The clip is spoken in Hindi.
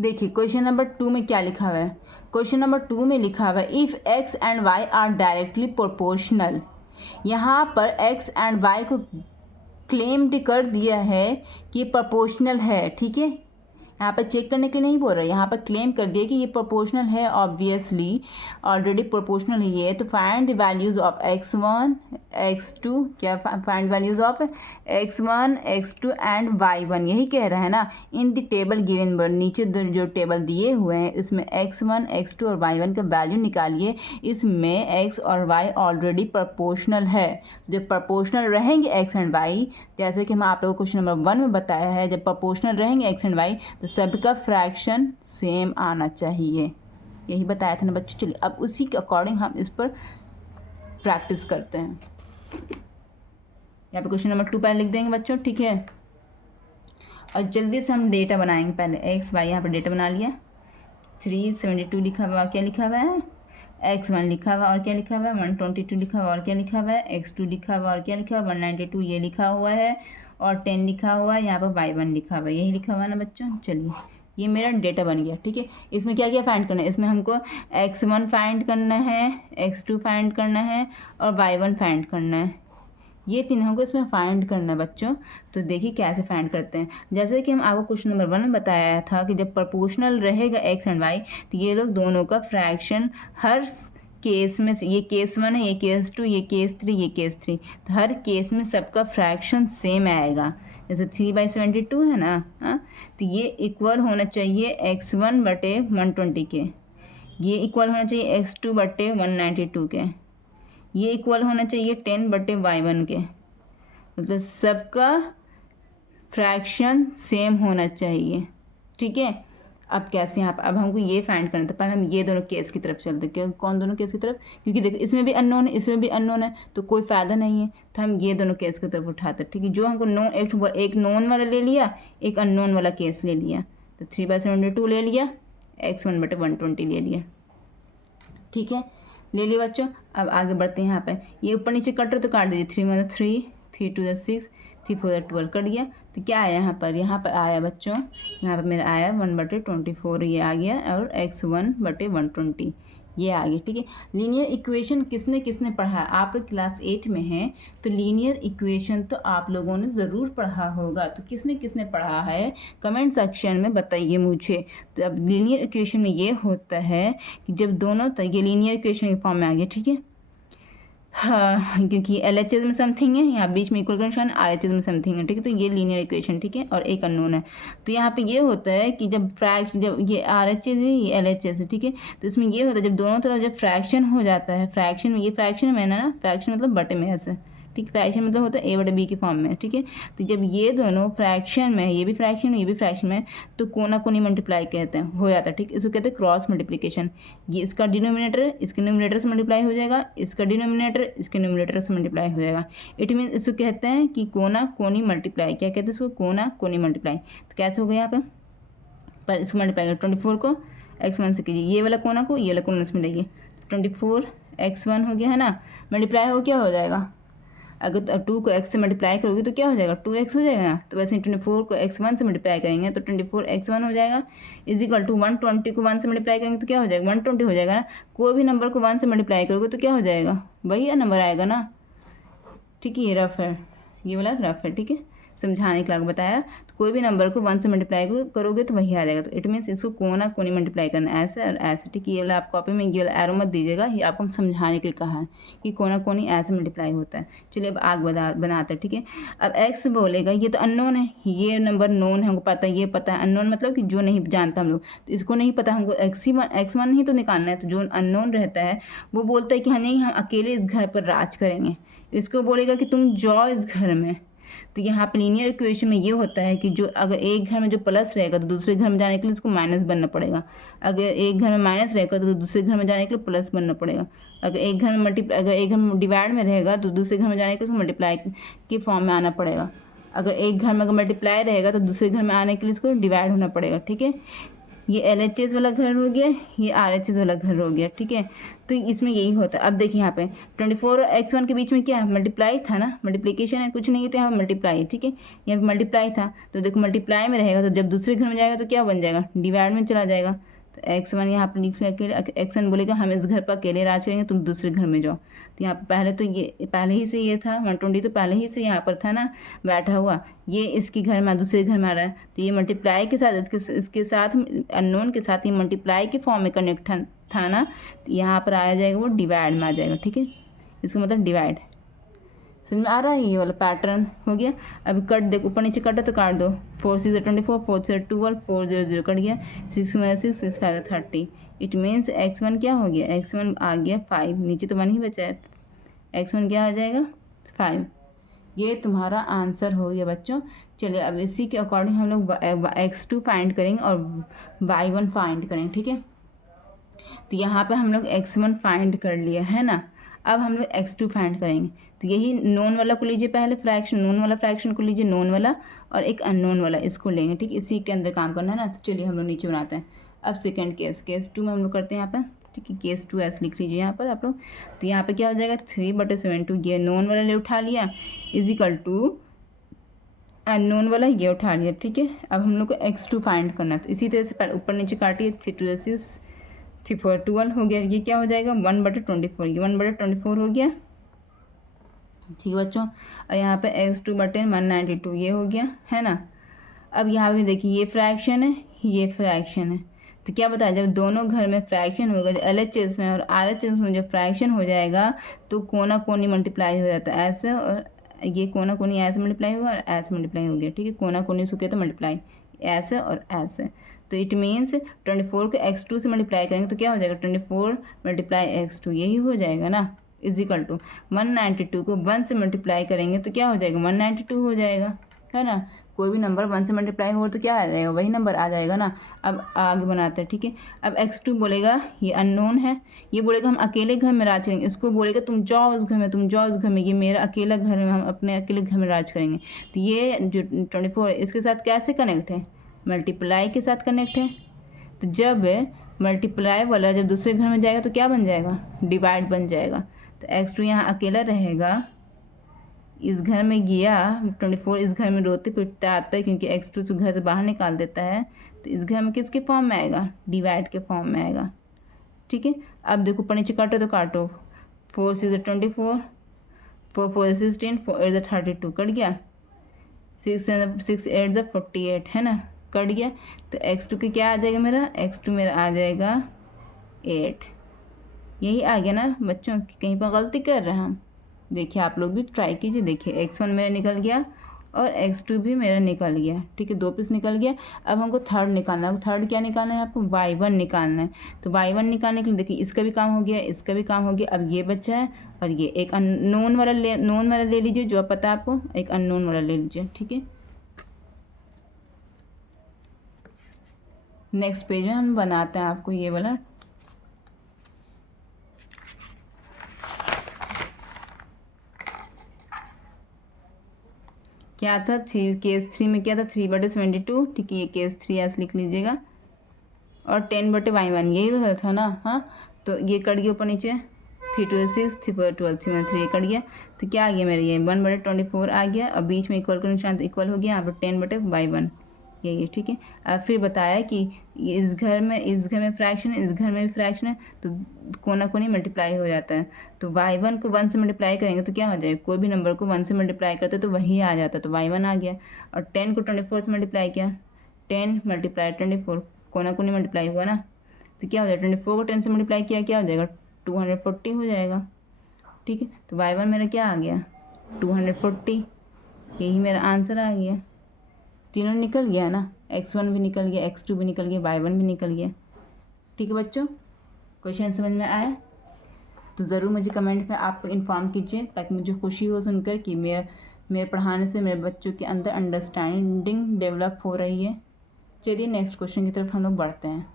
देखिए क्वेश्चन नंबर 2 में क्या लिखा हुआ है। क्वेश्चन नंबर 2 में लिखा हुआ है if X and Y are directly proportional. यहाँ पर एक्स एंड वाई को क्लेम्ड कर दिया है कि प्रोपोर्शनल है, ठीक है। यहाँ पर चेक करने के लिए नहीं बोल रहा है, यहाँ पर क्लेम कर दिया कि ये प्रोपोर्शनल है, ऑब्वियसली ऑलरेडी प्रोपोर्शनल ही है। तो find the values of x1 x2, क्या find values of x1 x2 and y1, यही कह रहा है ना। In the table given word, नीचे जो टेबल दिए हुए हैं इसमें x1 x2 और y1 का वैल्यू निकालिए। इसमें x और y ऑलरेडी प्रोपोर्शनल है। जब प्रोपोर्शनल रहेंगे x एंड y, जैसे कि हम आप लोगों को क्वेश्चन नंबर 1 में बताया है, जब प्रोपोर्शनल रहेंगे x एंड y तो सबका फ्रैक्शन सेम आना चाहिए, यही बताया था ना बच्चों। चलिए अब उसी के अकॉर्डिंग हम इस पर प्रैक्टिस करते हैं। यहाँ पे क्वेश्चन नंबर 2 पहले लिख देंगे बच्चों, ठीक है। और जल्दी से हम डेटा बनाएंगे। पहले एक्स वाई, यहाँ पर डेटा बना लिया। 372 लिखा हुआ, क्या लिखा हुआ है x1 लिखा हुआ, और क्या लिखा हुआ है 122 लिखा हुआ, और क्या लिखा हुआ है x2 लिखा हुआ, और क्या लिखा हुआ 192 ये लिखा हुआ है, और 10 लिखा हुआ है। यहाँ पर y1 लिखा हुआ है, यही लिखा हुआ है ना बच्चों। चलिए ये मेरा डेटा बन गया, ठीक है। इसमें क्या क्या फाइंड करना है, इसमें हमको x1 फाइंड करना है, x2 फाइंड करना है, और y1 फाइंड करना है। ये तीन हमको इसमें फाइंड करना है बच्चों। तो देखिए कैसे फाइंड करते हैं। जैसे कि हम आपको क्वेश्चन नंबर 1 में बताया था कि जब प्रोपोर्शनल रहेगा x एंड y तो ये लोग दोनों का फ्रैक्शन हर केस में, ये केस 1 है, ये केस 2, ये केस 3, ये केस 3, तो हर केस में सबका फ्रैक्शन सेम आएगा। जैसे 3/72 है ना, हाँ, तो ये इक्वल होना चाहिए x1 बटे 120 के, ये इक्वल होना चाहिए x2 बटे 192 के, ये इक्वल होना चाहिए 10 बटे y1 के। मतलब सबका फ्रैक्शन सेम होना चाहिए, ठीक है। अब कैसे यहाँ पर, अब हमको ये फाइंड करना था। पहले हम ये दोनों केस की तरफ चलते। क्यों, कौन दोनों केस की तरफ, क्योंकि देखो इसमें भी अननोन है, इसमें भी अननोन है, तो कोई फ़ायदा नहीं है। तो हम ये दोनों केस की तरफ उठाते, ठीक है। जो हमको नोन, एक नोन वाला ले लिया, एक अननोन वाला केस ले लिया। तो 3/72 ले लिया, x1 बटे 120 ले लिया, ठीक है, ले लिया बच्चों। अब आगे बढ़ते हैं। यहाँ पे ये ऊपर नीचे कट रहे तो काट दीजिए। 3 1 3, 3 2 6, 3 4 12 कट गया। तो क्या आया यहाँ पर आया बच्चों, यहाँ पर मेरा आया 1/24 ये आ गया, और x1 बटे 120 ये आ गया, ठीक है। लीनियर इक्वेशन किसने किसने पढ़ा, आप क्लास 8 में हैं तो लीनियर इक्वेशन तो आप लोगों ने ज़रूर पढ़ा होगा। तो किसने किसने पढ़ा है कमेंट सेक्शन में बताइए मुझे। तो अब लीनियर इक्वेशन में ये होता है कि जब दोनों, ये लीनियर इक्वेशन के फॉर्म में आ गया, ठीक है। हाँ, क्योंकि LHS में समथिंग है, यहाँ बीच में इक्वल कंडीशन, RHS में समथिंग है, ठीक है। तो ये लीनियर इक्वेशन, ठीक है, और एक अननोन है। तो यहाँ पे ये होता है कि जब जब ये RHS है, ये LHS है, ठीक है। तो इसमें ये होता है जब दोनों तरफ जब फ्रैक्शन हो जाता है, फ्रैक्शन में, ये फ्रैक्शन में ना, फ्रैक्शन मतलब बटे में ऐसे, ठीक। फ्रैक्शन मतलब होता है A/B के फॉर्म में, ठीक है। तो जब ये दोनों फ्रैक्शन में, ये भी फ्रैक्शन में, ये भी फ्रैक्शन में, तो कोना कोनी मल्टीप्लाई कहते हैं, हो जाता है, ठीक। इसको कहते हैं क्रॉस मल्टीप्लिकेशन। ये इसका डिनोमिनेटर इसके न्यूमिनेटर से मल्टीप्लाई हो जाएगा, इसका डिनोमिनेटर इसके न्यूमिनेटर से मल्टीप्लाई हो जाएगा। इट मीन इसको कहते हैं कि कोना कोनी मल्टीप्लाई। क्या कहते हैं इसको, कोना कोनी मल्टीप्लाई। तो कैसे हो गया यहाँ पर इसको मल्टीप्लाई करें, 24 को x1 से कीजिए, ये वाला कोना को ये वाला कोना से मिलाइए, 24 x1 हो गया है ना, मल्टीप्लाई हो क्या हो जाएगा, अगर 2 को x से मल्टीप्लाई करोगे तो क्या हो जाएगा 2x हो जाएगा। तो वैसे 24 को x1 से मल्टीप्लाई करेंगे तो 24 x1 हो जाएगा, इज इक्वल टू 120 को 1 से मल्टीप्लाई करेंगे तो क्या हो जाएगा 120 हो जाएगा ना। कोई भी नंबर को 1 से मल्टीप्लाई करोगे तो क्या हो जाएगा, वही नंबर आएगा ना, ठीक है। ये रफ है, ये वाला रफ है, ठीक है, समझाने के लिए बताया। तो कोई भी नंबर को 1 से मल्टीप्लाई करोगे तो वही आ जाएगा। तो इट मीन्स इसको कोना कोनी मल्टीप्लाई करना, ऐसे और ऐसे, ठीक है। ये वाला आप कॉपी में ये वाला एरो मत दीजिएगा, ये आपको समझाने के लिए कहा है कि कोना कोनी ऐसे मल्टीप्लाई होता है। चलिए अब आग बनाते हैं, ठीक है। अब x बोलेगा, ये तो अननोन है, ये नंबर नोन है, हमको पता है, ये पता है। अननोन मतलब कि जो नहीं जानता हम लोग, तो इसको नहीं पता, हमको x1 ही तो निकालना है। तो जो अननोन रहता है वो बोलता है कि हाँ नहीं, हम अकेले इस घर पर राज करेंगे। इसको बोलेगा कि तुम जाओ इस घर में। तो यहाँ पे लीनियर इक्वेशन में ये होता है कि जो अगर एक घर में जो प्लस रहेगा तो दूसरे घर में जाने के लिए उसको माइनस बनना पड़ेगा। अगर एक घर में माइनस रहेगा तो दूसरे घर में जाने के लिए प्लस बनना पड़ेगा। अगर एक घर में अगर एक घर में डिवाइड में रहेगा तो दूसरे घर में जाने के लिए उसको मल्टीप्लाई के फॉर्म में आना पड़ेगा। अगर एक घर में अगर मल्टीप्लाई रहेगा तो दूसरे घर में आने के लिए इसको डिवाइड होना पड़ेगा, ठीक है। ये LHS वाला घर हो गया, ये RHS वाला घर हो गया, ठीक है। तो इसमें यही होता है। अब देखिए यहाँ पे 24 और x1 के बीच में क्या है, मल्टीप्लाई था ना, मल्टीप्लिकेशन है, कुछ नहीं है, तो यहाँ मल्टीप्लाई, ठीक है। यहाँ पे मल्टीप्लाई था, तो देखो मल्टीप्लाई में रहेगा, तो जब दूसरे घर में जाएगा तो क्या बन जाएगा, डिवाइड में चला जाएगा। तो x1 यहाँ पर लिख लिया अकेले, x1 बोलेगा हम इस घर पर अकेले राज करेंगे, तुम दूसरे घर में जाओ। तो यहाँ पर पहले तो ये पहले ही से ये था 120, तो पहले ही से यहाँ पर था ना बैठा हुआ, ये इसके घर में दूसरे घर में आ रहा है, तो ये मल्टीप्लाई के साथ इसके साथ अननोन के साथ ये मल्टीप्लाई के फॉर्म में कनेक्ट था ना, तो यहाँ पर आ जाएगा वो डिवाइड में आ जाएगा, ठीक है। इसका मतलब डिवाइड, समझ में आ रहा है, ये वाला पैटर्न हो गया। अभी कट देखो, ऊपर नीचे कटा तो काट दो, 4 6 24, 4 6 12, 4 0 0 कट गया, 6 6 6 5 30। इट मीन्स x1 क्या हो गया, x1 आ गया 5, नीचे तो 1 ही बचा है, x1 क्या आ जाएगा 5। ये तुम्हारा आंसर हो गया बच्चों। चलिए अब इसी के अकॉर्डिंग हम लोग x2 फाइंड करेंगे और y1 फाइंड करेंगे, ठीक है। तो यहाँ पे हम लोग x1 फाइंड कर लिया है ना, अब हम लोग x2 फाइंड करेंगे। तो यही नोन वाला को लीजिए पहले फ्रैक्शन, नोन वाला फ्रैक्शन को लीजिए, नोन वाला और एक अननोन वाला, इसको लेंगे, ठीक। इसी के अंदर काम करना है ना। तो चलिए हम लोग नीचे बनाते हैं। अब सेकेंड केस 2 में हम लोग करते हैं यहाँ पर, ठीक है। केस 2 ऐसे लिख लीजिए यहाँ पर आप लोग। तो यहाँ पे क्या हो जाएगा, 3/72, ये नोन वाला ले उठा लिया, इजिकल टू अननोन वाला ये उठा लिया, ठीक है। अब हम लोग को x2 फाइंड करना है। तो इसी तरह से ऊपर नीचे काटिए, 3 2 6 3 4 12 हो गया, ये क्या हो जाएगा 1/24, ये 1/24 हो गया, ठीक है बच्चों। और यहाँ पे x2/192 ये हो गया, है ना। अब यहाँ पे देखिए ये फ्रैक्शन है, ये फ्रैक्शन है, तो क्या बताया, जब दोनों घर में फ्रैक्शन होगा, LHS में और RHS में जब फ्रैक्शन हो जाएगा तो कोना कोनी मल्टीप्लाई हो जाता है ऐसे, और ये कोना कोनी ऐसे मल्टीप्लाई हुआ और ऐसे मल्टीप्लाई हो गया, ठीक है। कोना कोनी से किया तो मल्टीप्लाई ऐसे और ऐसे। तो इट मीन्स 24 को x2 से मल्टीप्लाई करेंगे तो क्या हो जाएगा, 24 × x2 यही हो जाएगा ना, इजिकल टू 192 को 1 से मल्टीप्लाई करेंगे तो क्या हो जाएगा, 192 हो जाएगा, है ना। कोई भी नंबर 1 से मल्टीप्लाई हो तो क्या आ जाएगा, वही नंबर आ जाएगा ना। अब आगे बनाते हैं, ठीक है। अब x2 बोलेगा ये अननोन है, ये बोलेगा हम अकेले घर में राज करेंगे, इसको बोलेगा तुम जाओ उस घर में, तुम जाओ उस घर में, ये मेरा अकेला घर है, हम अपने अकेले घर में राज करेंगे। तो ये जो 24 है इसके साथ कैसे कनेक्ट है, मल्टीप्लाई के साथ कनेक्ट है। तो जब मल्टीप्लाई वाला जब दूसरे घर में जाएगा तो क्या बन जाएगा, डिवाइड बन जाएगा। तो x2 यहाँ अकेला रहेगा, इस घर में गया 24 इस घर में रोते पिटते आता है, क्योंकि x2 तो घर से बाहर निकाल देता है, तो इस घर में किसके फॉर्म में आएगा, डिवाइड के फॉर्म में आएगा, ठीक है। अब देखो ऊपर नीचे काटो तो काटो, 4 6 24, 4 4 16, 4 8 32 कट गया, 6 8 48 है ना, कट गया। तो x2 के क्या आ जाएगा मेरा, x2 मेरा आ जाएगा 8। यही आ गया ना बच्चों, कहीं पर गलती कर रहे हैं हम। देखिए आप लोग भी ट्राई कीजिए, देखिए x1 मेरा निकल गया और x2 भी मेरा निकल गया, ठीक है, 2 पीस निकल गया। अब हमको थर्ड निकालना है, थर्ड क्या निकालना है आपको, y1 निकालना है। तो y1 निकालने के लिए देखिए इसका भी काम हो गया, इसका भी काम हो गया। अब ये बच्चा है और ये एक नोन वाला ले लीजिए, जो पता है आपको, एक अननोन वाला ले लीजिए, ठीक है। नेक्स्ट पेज में हम बनाते हैं आपको ये वाला, क्या था केस 3 में क्या था, 3/72, ठीक है। ये केस 3 ऐसे लिख लीजिएगा, और 10/y1 यही था ना, हाँ। तो ये कट गया ऊपर नीचे, 3 2 6 3 4 12 3 3 कट गया। तो क्या आ गया मेरे, ये 1/24 आ गया, और बीच में इक्वल का निशान तो इक्वल हो गया, यहाँ पर 10/y1 यही है, ठीक है। अब फिर बताया कि इस घर में फ्रैक्शन है, इस घर में भी फ्रैक्शन है, तो कोना कोनी मल्टीप्लाई हो जाता है। तो y1 को 1 से मल्टीप्लाई करेंगे तो क्या हो जाएगा, कोई भी नंबर को 1 से मल्टीप्लाई करते तो वही आ जाता, तो y1 आ गया। और 10 को 24 से मल्टीप्लाई किया, 10 × 24 कोना कोनी मल्टीप्लाई हुआ ना, तो क्या हो जाएगा, 24 को 10 से मल्टीप्लाई किया, क्या हो जाएगा 240 हो जाएगा, ठीक है। तो y1 मेरा क्या आ गया 240, यही मेरा आंसर आ गया। तीनों निकल गया ना, x1 भी निकल गया, x2 भी निकल गया, y1 भी निकल गया, ठीक है बच्चों। क्वेश्चन समझ में आया तो ज़रूर मुझे कमेंट में आप इन्फॉर्म कीजिए, ताकि मुझे खुशी हो सुनकर कि मेरे पढ़ाने से मेरे बच्चों के अंदर अंडरस्टैंडिंग डेवलप हो रही है। चलिए नेक्स्ट क्वेश्चन की तरफ हम लोग बढ़ते हैं।